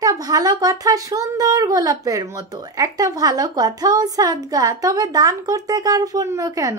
একটা ভালো কথা সুন্দর গোলাপের মতো, একটা ভালো কথাও সাদগা, তবে দান করতে কার্পণ্য কেন।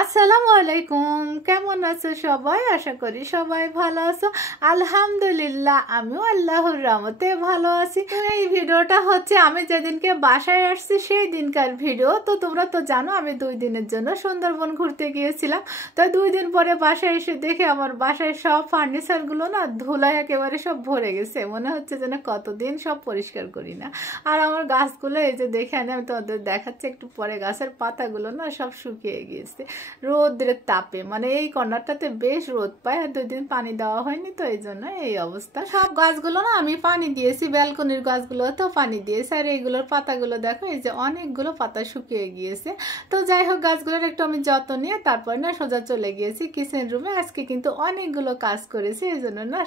আসসালামু আলাইকুম, কেমন আছো সবাই? আশা করি সবাই ভালো আছো। আলহামদুলিল্লাহ, আমিও আল্লাহর রহমতে ভালো আছি। তো এই ভিডিওটা হচ্ছে আমি যেদিনকে বাসায় আসছি সেই দিনকার ভিডিও। তো তোমরা তো জানো আমি 2 দিনের জন্য সুন্দরবন ঘুরতে গিয়েছিলাম। তো 2 দিন পরে বাসায় এসে দেখে আমার বাসায় সব ফার্নিচার গুলো না ধুলায় একেবারে সব ভরে গেছে। মনে হচ্ছে যেন কতদিন সব পরিষ্কার করি না। আর আমার গাছগুলো এই যে দেখে আমি তোমাদের দেখাচ্ছি একটু পরে, গাছের পাতাগুলো না সব শুকিয়ে গিয়েছে রোদের তাপে। মানে এই কর্নারটাতে বেশ রোদ পায়, আর 2 দিন পানি দেওয়া হয়নি, তো এই জন্য এই অবস্থা। সব গাছগুলো না আমি পানি দিয়েছি, ব্যালকনির গাছগুলো তো পানি দিয়েছি। আর এইগুলোর পাতাগুলো দেখো এই যে অনেকগুলো পাতা শুকিয়ে গিয়েছে। তো যাই হোক, গাছগুলোর একটু আমি যত্ন নিয়ে তারপরে না সোজা চলে গিয়েছি কিচেন রুমে। আজকে কিন্তু অনেকগুলো কাজ করেছি, এই জন্য না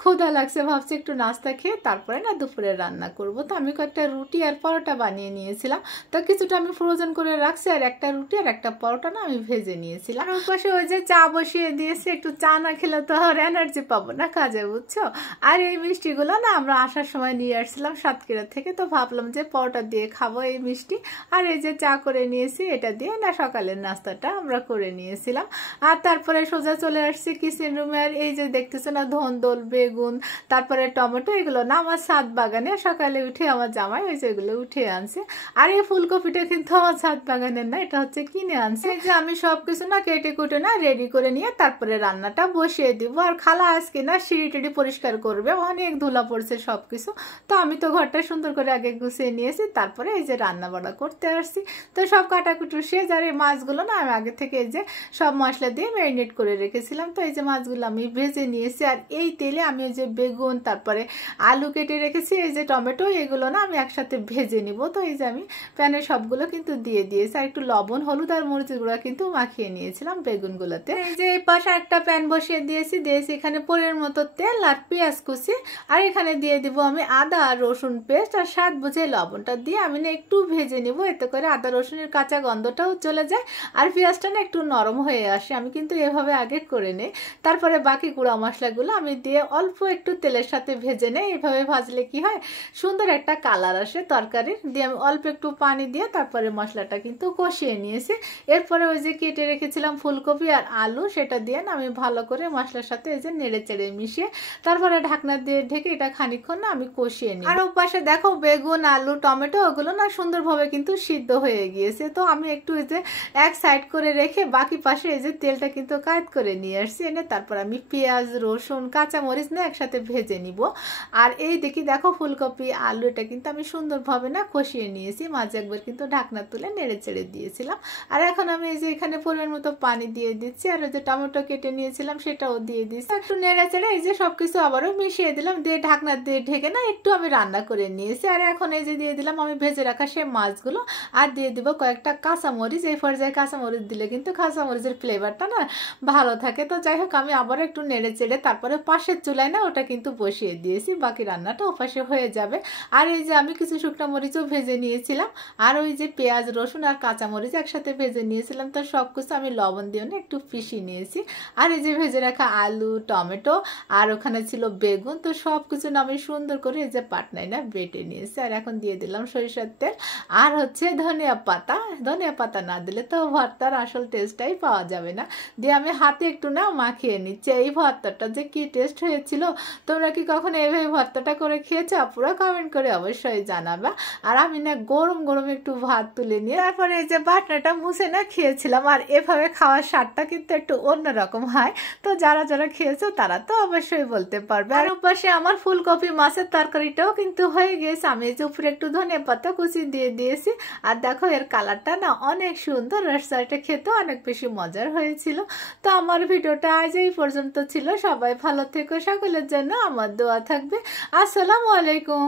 ক্ষুধা লাগছে, ভাবছি একটু নাস্তা খেয়ে তারপরে না দুপুরে রান্না করব। তো আমি কয়েকটা রুটি আর পরোটা বানিয়ে নিয়েছিলাম। তো কিছুটা আমি ফ্রোজেন করে রাখছি, আর একটা রুটি আর একটা পরোটা না আমি ভেজে নিয়েছিলাম। আর পাশে ওই যে চা বসিয়ে দিয়েছি, একটু চা না খেলে তো আর এনার্জি পাবো না কাজে, বুঝছো। আর এই মিষ্টিগুলো না আমরা আসার সময় নিয়ে আসছিলাম সাতক্ষীরা থেকে, তো ভাবলাম যে পরোটা দিয়ে খাবো এই মিষ্টি। আর এই যে চা করে নিয়েছি, এটা দিয়ে না সকালের নাস্তাটা আমরা করে নিয়েছিলাম। আর তারপরে সোজা চলে আসছি কিচেন রুমে। আর এই যে দেখতেছো না ধন্দল, বেগুন, তারপরে টমেটো, এগুলো না আমার ছাদ বাগানে সকালে উঠে আমার জামাই ওই যে এগুলো উঠে আনছে। আর এই ফুলকপিটা কিন্তু আমার ছাদ বাগানের না, এটা হচ্ছে কিনে আনছে। এই যে আমি সবকিছু না কেটে কুটে না রেডি করে নিয়ে তারপরে রান্নাটা বসিয়ে দিব। আর খালা আজকে না সিঁড়ি টিড়ি পরিষ্কার করবে, অনেক ধুলা পড়ছে সবকিছু। তো আমি তো ঘরটা সুন্দর করে আগে গুছিয়ে নিয়েছি, তারপরে এই যে রান্না বান্না করতে আসছি। তো সব কাটাকুটু শেষ। আর এই মাছগুলো না আমি আগে থেকে এই যে সব মশলা দিয়ে ম্যারিনেট করে রেখেছিলাম। তো এই যে মাছগুলো আমি ভেজে নিয়েছি। আর এই তেলে আমি ওই যে বেগুন, তারপরে আলু কেটে রেখেছি, এই যে টমেটো, এগুলো না আমি একসাথে ভেজে নিব। তো এই যে আমি প্যানে সবগুলো কিন্তু দিয়ে দিয়েছি। আর একটু লবণ, হলুদ আর মরিচের গুঁড়া কিন্তু মাখিয়ে নিয়েছিলাম বেগুনগুলোতে। এই যে এই পাশে একটা প্যান বসিয়ে দিয়েছি এখানে পরের মতো তেল আর পেঁয়াজ কুচি। আর এখানে দিয়ে দিব আমি আদা আর রসুন পেস্ট, আর স্বাদ বুঝে লবণটা দিয়ে আমি না একটু ভেজে নিব, এতে করে আদা রসুনের কাঁচা গন্ধটাও চলে যায় আর পেঁয়াজটা না একটু নরম হয়ে আসে। আমি কিন্তু এভাবে আগে করে নেই। তারপরে বাকি গুঁড়া মশলাগুলো আমি দিয়ে অল্প একটু তেলের সাথে ভেজে নেই। এইভাবে ভাজলে কি হয়, সুন্দর একটা কালার আসে তরকারির। দিয়ে আমি অল্প একটু পানি দিয়ে তারপরে মশলাটা কিন্তু কষিয়ে নিয়েছি। এরপরে ওই যে কেটে রেখেছিলাম ফুলকপি আর আলু, সেটা দিয়ে না আমি ভালো করে মশলার সাথে এই যে নেড়ে চেড়ে মিশিয়ে তারপরে ঢাকনা দিয়ে ঢেকে এটা খানিকক্ষণ না আমি কষিয়ে নিই। আর ওপাশে দেখো বেগুন, আলু, টমেটো ওগুলো না সুন্দরভাবে কিন্তু সিদ্ধ হয়ে গিয়েছে। তো আমি একটু এই যে এক সাইড করে রেখে বাকি পাশে এই যে তেলটা কিন্তু কায়দ করে নিয়ে আসছি এনে, তারপর আমি পেঁয়াজ, রসুন, কাঁচা মরিচ না একসাথে ভেজে নিব। আর এই দেখো ফুলকপি, আলু, এটা কিন্তু আমি সুন্দরভাবে না কষিয়ে নিয়েছি। মাঝে একবার কিন্তু ঢাকনা তুলে নেড়ে চেড়ে দিয়েছিলাম। আর এখন আমি এই যে এখানে পরিমাণ মতো পানি দিয়ে দিচ্ছি। আর ওই যে টমেটো কেটে নিয়েছিলাম সেটাও দিয়ে দিচ্ছি। একটু নেড়ে চেড়ে এই যে সবকিছু আবারও মিশিয়ে দিলাম, দিয়ে ঢাকনা দিয়ে ঢেকে না একটু আমি রান্না করে নিয়েছি। আর এখন এই যে দিয়ে দিলাম আমি ভেজে রাখা সেই মাছগুলো, আর দিয়ে দিব কয়েকটা কাঁচামরিচ। এই পর্যায়ে কাঁচামরিচ দিলে কিন্তু কাঁচামরিচের ফ্লেভারটা না ভালো থাকে। তো যাই হোক, আমি আবার একটু নেড়ে চেড়ে তারপরে পাশের চুলায় না ওটা কিন্তু বসিয়ে দিয়েছি, বাকি রান্নাটা ওপাশে হয়ে যাবে। আর এই যে আমি কিছু শুকনো মরিচও ভেজে নিয়েছিলাম, আর ওই যে পেঁয়াজ, রসুন আর কাঁচামরিচ একসাথে ভেজে নিয়েছিলাম। তো সবকিছু আমি লবণ দিয়ে না একটু পিষিয়ে নিয়েছি। আর এই যে ভেজে রাখা আলু, টমেটো আর ওখানে ছিল বেগুন, তো সবকিছু না আমি সুন্দর করে এই যে পাটনায় না বেটে নিয়েছি। আর এখন দিয়ে দিলাম সরিষার তেল আর হচ্ছে ধনিয়া পাতা। ধনিয়া পাতা না দিলে তো ভর্তার আসল টেস্টটাই পাওয়া যাবে না। দিয়ে আমি হাতে একটু না মাখিয়ে নিচ্ছি। এই ভর্তাটা যে কি টেস্ট হয়েছিল, তোমরা কি কখনো এইভাবে ভর্তাটা করে খেয়েছো? পুরো কমেন্ট করে অবশ্যই জানাবা। আর আমি না গরম গরম একটু ভাত তুলে নিয়ে তারপরে এই যে বাটনাটা মুছে না খেয়েছিলাম। আর এভাবে খাওয়ার স্বাদটা কিন্তু একটু অন্যরকম হয়। তো যারা যারা খেয়েছো তারা তো অবশ্যই বলতে পারবে। আর পাশে আমার ফুলকপি মাছের তরকারিটাও কিন্তু হয়ে গিয়েছে। আমি এই যে উপরে একটু ধনিয়া পাতা কুচি দিয়ে দিয়েছি। আর দেখো এর কালারটা না অনেক সুন্দর, আর এটা খেতে অনেক বেশি মজার হয়েছিল। তো আমার ভিডিওটা আজ এই পর্যন্ত ছিল। সবাই ভালো থেকো, সকলের জন্য আমার দোয়া থাকবে। আসসালামু আলাইকুম।